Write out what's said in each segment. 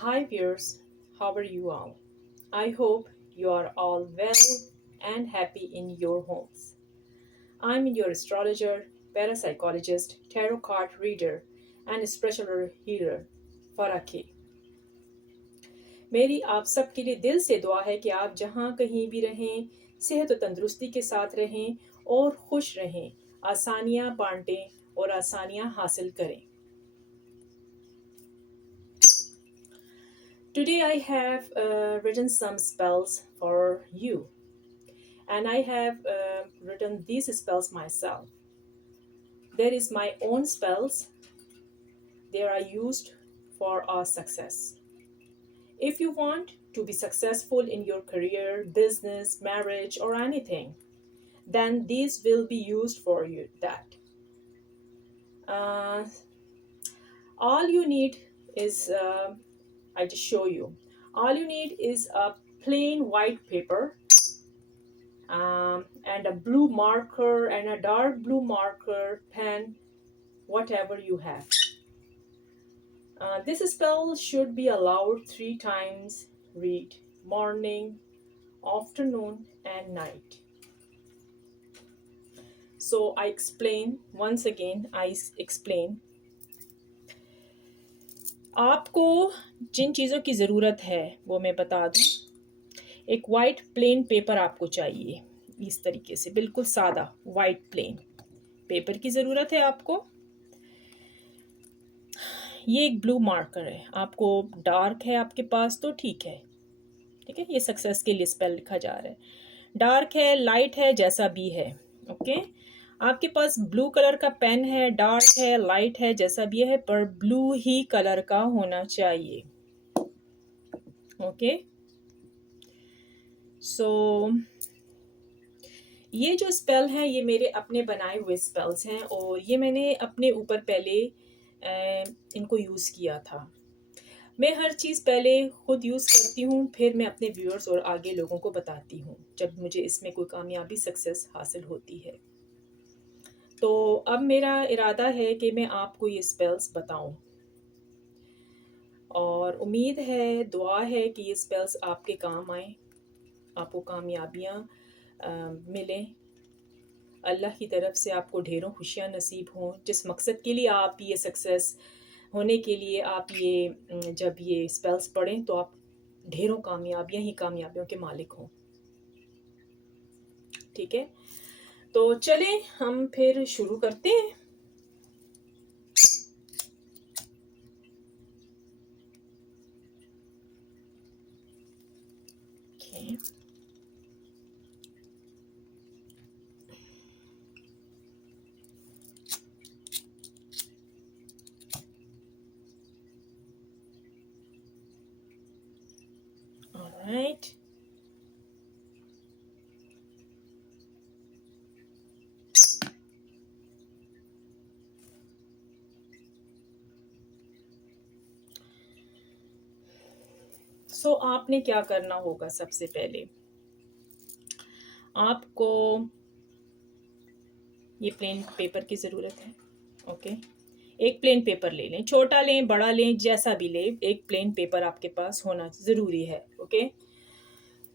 Hi viewers, how are you all? I hope you are all well and happy in your homes. I'm your astrologer, parapsychologist, tarot card reader, and spiritual healer, Farah K. मेरी आप सबके लिए दिल से दुआ है कि आप जहाँ कहीं भी रहें, सेहत और तंदुरुस्ती के साथ रहें और खुश रहें, आसानियाँ बांटें और आसानियाँ हासिल करें. Today I have written some spells for you, and I have written these spells myself. There is my own spells. They are used for our success. If you want to be successful in your career, business, marriage, or anything, then these will be used for you. That all you need is I just show you. All you need is a plain white paper and a blue marker and a dark blue marker pen, whatever you have. This spell should be allowed 3 times. Read morning, afternoon, and night. So I explain once again. I explain. आपको जिन चीज़ों की ज़रूरत है वो मैं बता दूं. एक वाइट प्लेन पेपर आपको चाहिए, इस तरीके से बिल्कुल सादा वाइट प्लेन पेपर की ज़रूरत है आपको. ये एक ब्लू मार्कर है, आपको डार्क है आपके पास तो ठीक है. ठीक है, ये सक्सेस के लिए स्पेल लिखा जा रहा है. डार्क है, लाइट है, जैसा भी है. ओके, आपके पास ब्लू कलर का पेन है, डार्क है, लाइट है, जैसा भी है, पर ब्लू ही कलर का होना चाहिए. ओके, सो ये जो स्पेल हैं ये मेरे अपने बनाए हुए स्पेल्स हैं और ये मैंने अपने ऊपर पहले इनको यूज़ किया था. मैं हर चीज़ पहले खुद यूज़ करती हूँ, फिर मैं अपने व्यूअर्स और आगे लोगों को बताती हूँ जब मुझे इसमें कोई कामयाबी सक्सेस हासिल होती है. तो अब मेरा इरादा है कि मैं आपको ये स्पेल्स बताऊँ और उम्मीद है, दुआ है कि ये स्पेल्स आपके काम आएँ, आपको कामयाबियाँ मिलें. अल्लाह की तरफ से आपको ढेरों खुशियाँ नसीब हों. जिस मकसद के लिए आप ये सक्सेस होने के लिए आप ये जब ये स्पेल्स पढ़ें तो आप ढेरों कामयाबियाँ ही कामयाबियों के मालिक हों. ठीक है, तो चलें हम फिर शुरू करते हैं. Okay. All right. सो आपने क्या करना होगा, सबसे पहले आपको ये प्लेन पेपर की ज़रूरत है. ओके, एक प्लेन पेपर ले लें, छोटा लें, बड़ा लें, जैसा भी लें, एक प्लेन पेपर आपके पास होना ज़रूरी है. ओके,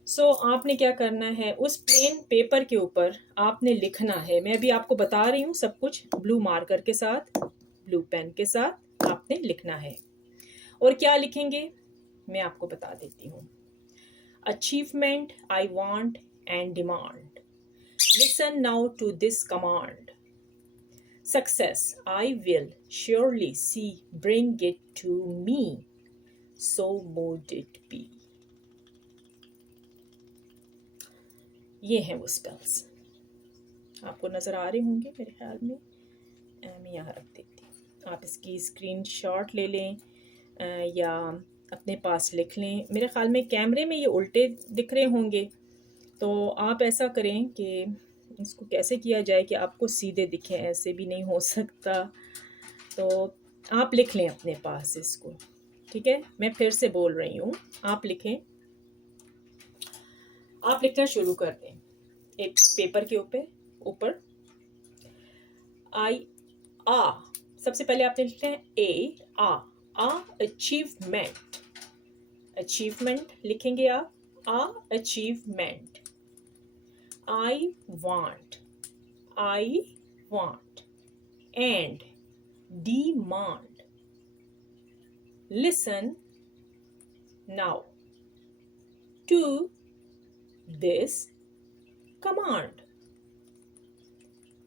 सो आपने क्या करना है, उस प्लेन पेपर के ऊपर आपने लिखना है. मैं अभी आपको बता रही हूँ सब कुछ. ब्लू मार्कर के साथ, ब्लू पेन के साथ आपने लिखना है. और क्या लिखेंगे मैं आपको बता देती हूँ. Achievement I want and demand. Listen now to this command. Success I will surely see, bring it to me, so mould it be. ये हैं वो स्पेल्स, आपको नज़र आ रहे होंगे मेरे ख्याल में. मैं यहाँ रख देती हूँ, आप इसकी स्क्रीनशॉट ले लें या अपने पास लिख लें. मेरे ख्याल में कैमरे में ये उल्टे दिख रहे होंगे, तो आप ऐसा करें कि इसको कैसे किया जाए कि आपको सीधे दिखें. ऐसे भी नहीं हो सकता, तो आप लिख लें अपने पास इसको. ठीक है, मैं फिर से बोल रही हूँ, आप लिखें. आप लिखना शुरू कर दें एक पेपर के ऊपर. आई आ, सबसे पहले आपने लिखना है ए आ अचीवमेंट. अचीवमेंट लिखेंगे आप, achievement. I want, and demand. Listen now to this command.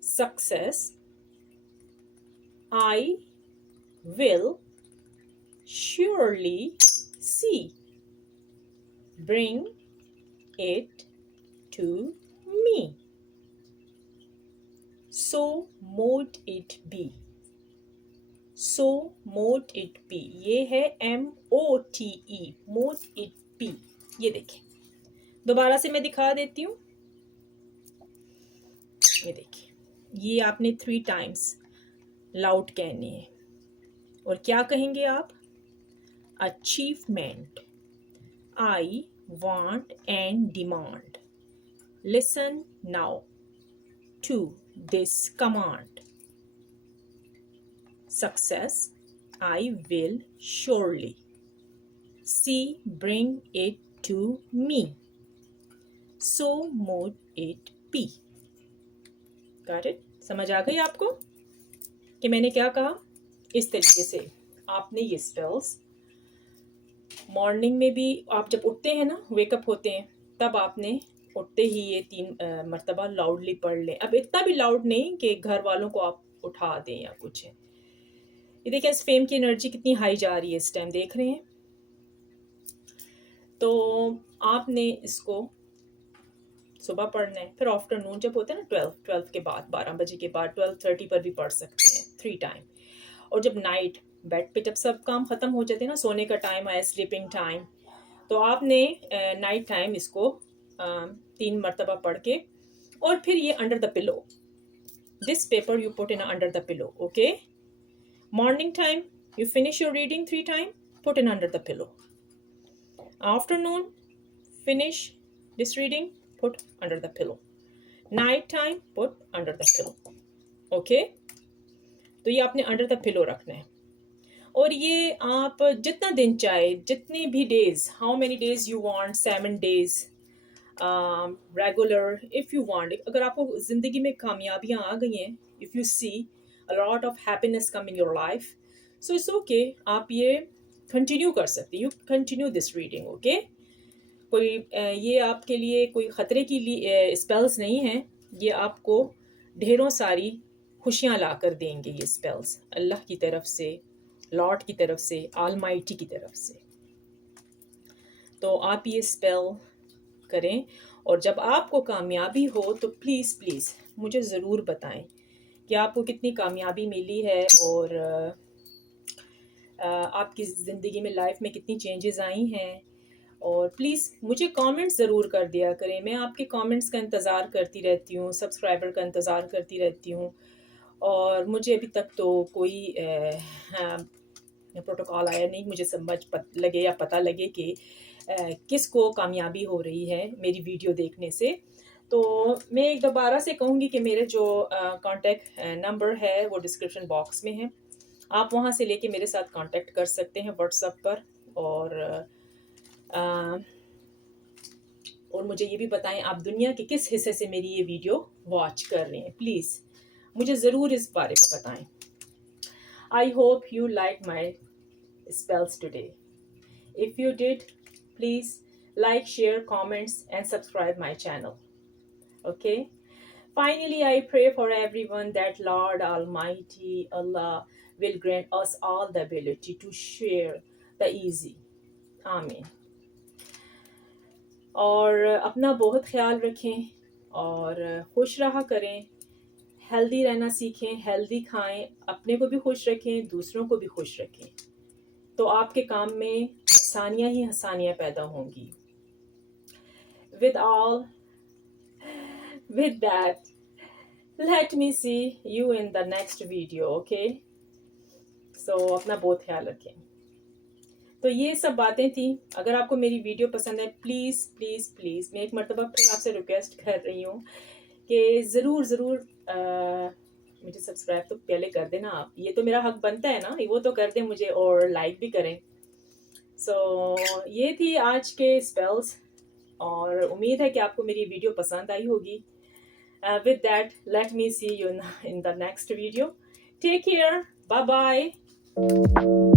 Success, I will surely see. Bring it to me. So mote it be. So mote it be. ये है MOTE, mote it be। ये देखें, दोबारा से मैं दिखा देती हूँ। ये देखिए, ये आपने 3 टाइम्स लाउड कहने हैं। और क्या कहेंगे आप? Achievement, I want and demand. Listen now to this command. Success, I will surely see. Bring it to me. So mote it be. Got it? समझ आ गई आपको कि मैंने क्या कहा? इस तरीके से आपने ये स्पेल्स मॉर्निंग में भी, आप जब उठते हैं ना, वेकअप होते हैं, तब आपने उठते ही ये 3 मरतबा लाउडली पढ़ लें। अब इतना भी लाउड नहीं कि घर वालों को आप उठा दें या कुछ है। ये देखिए इस फेम की एनर्जी कितनी हाई जा रही है इस टाइम, देख रहे हैं? तो आपने इसको सुबह पढ़ना है, फिर आफ्टरनून जब होता है ना 12 के बाद, 12 बजे के बाद 12:30 पर भी पढ़ सकते हैं 3 टाइम। और जब नाइट बेड पे जब सब काम ख़त्म हो जाते हैं ना, सोने का टाइम आया, स्लीपिंग टाइम, तो आपने नाइट टाइम इसको 3 मरतबा पढ़ के, और फिर ये under the pillow, this paper you put in under the pillow, okay? Morning time you finish your reading 3 time, put in under the pillow. Afternoon finish this reading, put under the pillow. Night time, put under the pillow. Okay? तो ये आपने under the pillow रखना है। और ये आप जितना दिन चाहे, जितने भी days, how many days you want, 7 days regular, if you want. अगर आपको ज़िंदगी में कामयाबियाँ आ गई हैं, if you see a lot of happiness come in your life, so it's okay, आप ये कंटिन्यू कर सकते, you continue this reading, okay? कोई ये आपके लिए कोई ख़तरे की स्पेल्स नहीं हैं, ये आपको ढेरों सारी खुशियाँ ला कर देंगे ये स्पेल्स, अल्लाह की तरफ से, लॉर्ड की तरफ से, ऑलमाइटी की तरफ से। तो आप ये स्पेल करें, और जब आपको कामयाबी हो तो प्लीज़ प्लीज़ मुझे ज़रूर बताएं कि आपको कितनी कामयाबी मिली है, और आपकी ज़िंदगी में, लाइफ में कितनी चेंजेस आई हैं। और प्लीज़ मुझे कमेंट्स ज़रूर कर दिया करें, मैं आपके कमेंट्स का इंतज़ार करती रहती हूँ, सब्सक्राइबर का इंतज़ार करती रहती हूँ। और मुझे अभी तक तो कोई प्रोटोकॉल आया नहीं, मुझे समझ लगे या पता लगे कि किसको कामयाबी हो रही है मेरी वीडियो देखने से। तो मैं एक दोबारा से कहूँगी कि मेरे जो कॉन्टेक्ट नंबर है वो डिस्क्रिप्शन बॉक्स में है, आप वहाँ से लेके मेरे साथ कांटेक्ट कर सकते हैं व्हाट्सएप पर। और मुझे ये भी बताएं आप दुनिया के किस हिस्से से मेरी ये वीडियो वॉच कर रहे हैं, प्लीज़ मुझे ज़रूर इस बारे में बताएं। I hope you like my spells today. If you did, please like, share, comments and subscribe my channel. Okay? Finally, I pray for everyone that Lord Almighty Allah will grant us all the ability to share the easy. Amen. और अपना बहुत ख्याल रखें और खुश रहा करें, healthy रहना सीखें, हेल्दी खाएं, अपने को भी खुश रखें, दूसरों को भी खुश रखें, तो आपके काम में आसानियाँ ही आसानियाँ पैदा होंगी। With that, let me see you in the next video, okay? So अपना बहुत ख्याल रखें। तो ये सब बातें थी। अगर आपको मेरी वीडियो पसंद है, प्लीज़ प्लीज़ प्लीज़ मैं एक मरतबा फिर आपसे रिक्वेस्ट कर रही हूँ कि ज़रूर मुझे सब्सक्राइब तो पहले कर देना आप, ये तो मेरा हक बनता है ना, वो तो कर दें मुझे, और लाइक भी करें। सो ये थी आज के स्पेल्स, और उम्मीद है कि आपको मेरी वीडियो पसंद आई होगी. With that, let me see you in the next video. Take care. Bye bye.